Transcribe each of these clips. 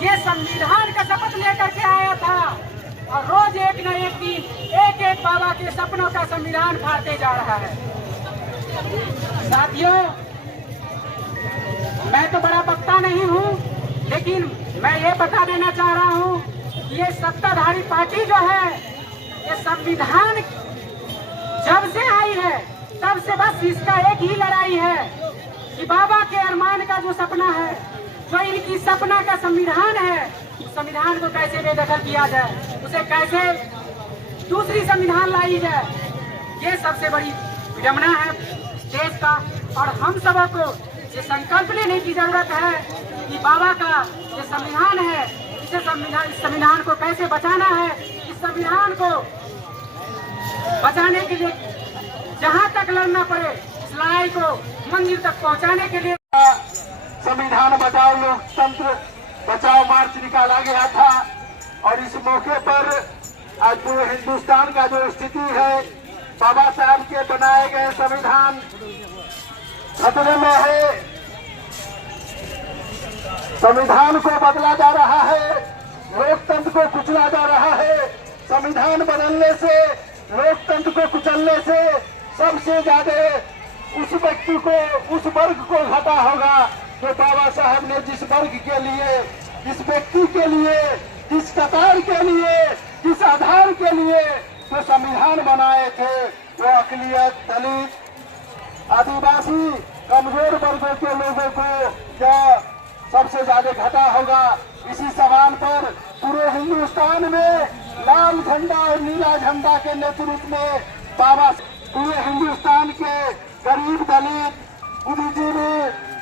ये संविधान का शपथ लेकर के आया था और रोज एक न एक दिन एक एक बाबा के सपनों का संविधान फाड़ते जा रहा है। साथियों, मैं तो बड़ा वक्ता नहीं हूँ, लेकिन मैं ये बता देना चाह रहा हूँ कि ये सत्ताधारी पार्टी जो है, ये संविधान जब से आई है तब से बस इसका एक ही लड़ाई है कि बाबा के अरमान का जो सपना है, जो इनकी सपना का संविधान है, उस संविधान को कैसे बेदखल किया जाए, उसे कैसे दूसरी संविधान लाई जाए। ये सबसे बड़ी विडंबना है देश का। और हम सबों को ये संकल्प लेने की जरूरत है कि बाबा का ये संविधान है, इस संविधान को कैसे बचाना है। इस संविधान को बचाने के लिए जहां तक लड़ना पड़े, इस लड़ाई को मंजिल तक पहुंचाने के लिए संविधान बचाओ लोकतंत्र बचाओ मार्च निकाला गया था। और इस मौके पर आज पूरे हिंदुस्तान का जो स्थिति है, बाबा साहब के बनाए गए संविधान खतरे में है। संविधान को बदला जा रहा है, लोकतंत्र को कुचला जा रहा है। संविधान बदलने से, लोकतंत्र को कुचलने से सबसे ज्यादा उस व्यक्ति को, उस वर्ग को घाटा होगा जो बाबा साहब ने जिस वर्ग के लिए, जिस व्यक्ति के लिए, जिस कतार के लिए, जिस आधार के लिए जो संविधान बनाए थे, वो अकलियत, दलित, आदिवासी, कमजोर वर्गों के लोगों को क्या सबसे ज्यादा घाटा होगा। इसी सवाल पर पूरे हिंदुस्तान में लाल झंडा और नीला झंडा के नेतृत्व में बाबा पूरे हिंदुस्तान के गरीब, दलित, बुद्धिजीवी,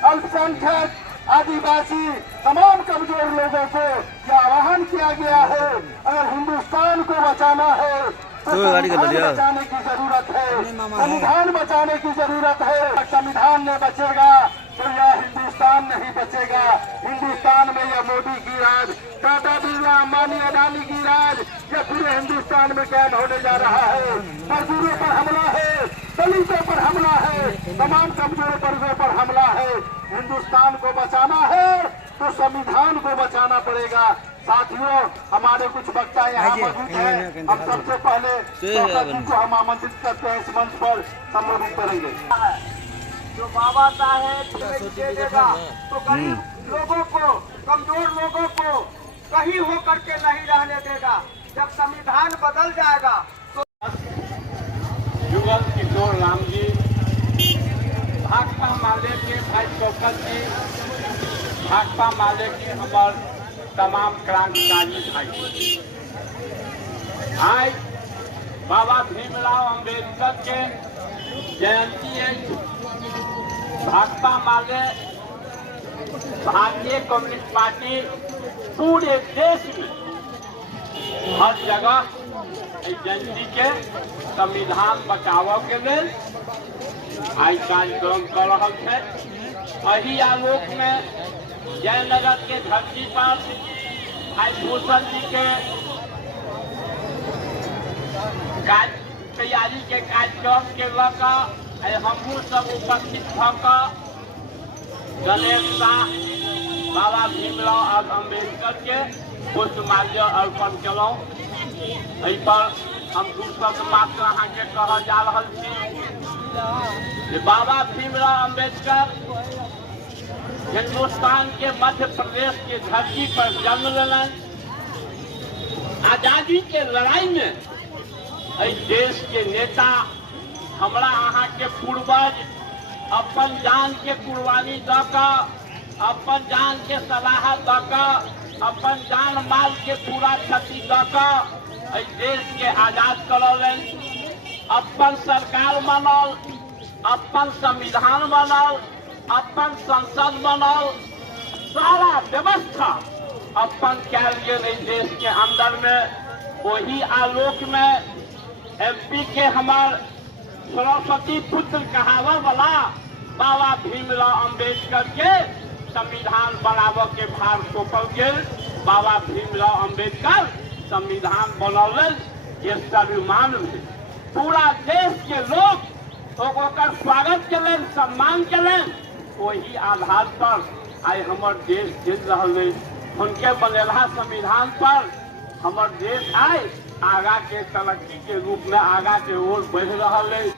अल्पसंख्यक, आदिवासी, तमाम कमजोर लोगों को यह आह्वान किया गया है, अगर हिंदुस्तान को बचाना है तो संविधान बचाने की जरूरत है। संविधान बचाने की जरूरत है। संविधान नहीं बचेगा तो यह हिंदुस्तान नहीं बचेगा। हिंदुस्तान में यह मोदी की राज, टाटा, बिरला, अंबानी, अडानी की राज यह पूरे हिंदुस्तान में कैद होने जा रहा है। मजदूरों पर हमला है, दलितों पर हमला है, तमाम कमजोर वर्गों पर हमला है। हिंदुस्तान को बचाना है तो संविधान को बचाना पड़ेगा। साथियों, हमारे कुछ वक्ता यहाँ मौजूद हैं। हम सबसे पहले को हम आमंत्रित करते हैं इस मंच पर संबोधित करेंगे। जो बाबा साहेब दे देगा तो गरीब लोगों को, कमजोर लोगों को कहीं होकर के नहीं रहने देगा। जब संविधान बदल जाएगा तो युगल किशोर राम जी, भाकपा माले के भाई चौकस जी, भाकपा माले के हमारे तमाम क्रांतिकारी भाई, आज बाबा भीमराव अंबेडकर के जयंती है। भाकपा माले भारतीय कम्युनिस्ट पार्टी पूरे देश में हर जगह जयंती के संविधान बचाव के लिए आज कार्यक्रम कर रहा है। वही आलोक में जयनगर के धरती पर आज भूषण जी के तैयारी के कार्यक्रम के लकर हमू सब उपस्थित होकर गणेश शाह बाबा भीमराव अम्बेडकर के पुष्पमाल्य अर्पण कलौ। एहि पर हम दू शब्द मात्र अहाँ के कह जा रहा थी। बाबा भीमराव अम्बेडकर हिंदुस्तान के मध्य प्रदेश के धरती पर जन्म लेलन। आजादी के लड़ाई में देश के नेता, हमरा अहाँ के पूर्वज अपन जान के कुर्बानी दकर, अपन जान के सलाह दकर, अपन जान माल के पूरा क्षति दकर देश के आजाद करौलन। अपन सरकार बनल, अपन संविधान बनल, अपन संसद बनल, सारा व्यवस्था अपन कैल गेल देश के अंदर में। वही आलोक में एमपी के हमार सरस्वती पुत्र कहावे वाला बाबा भीमराव अम्बेडकर के संविधान बनावे के भार सौंपल गेल। बाबा भीमराव अम्बेडकर संविधान बनौलन, ये सर्वमान्य है। पूरा देश के लोग ओकर स्वागत करें, सम्मान करें। वही आधार पर आई हमार देश जीत रहा है। उनके बनेला संविधान पर हमार देश आए आगा के तरक्की के रूप में आगा के ओर बढ़ रहा है।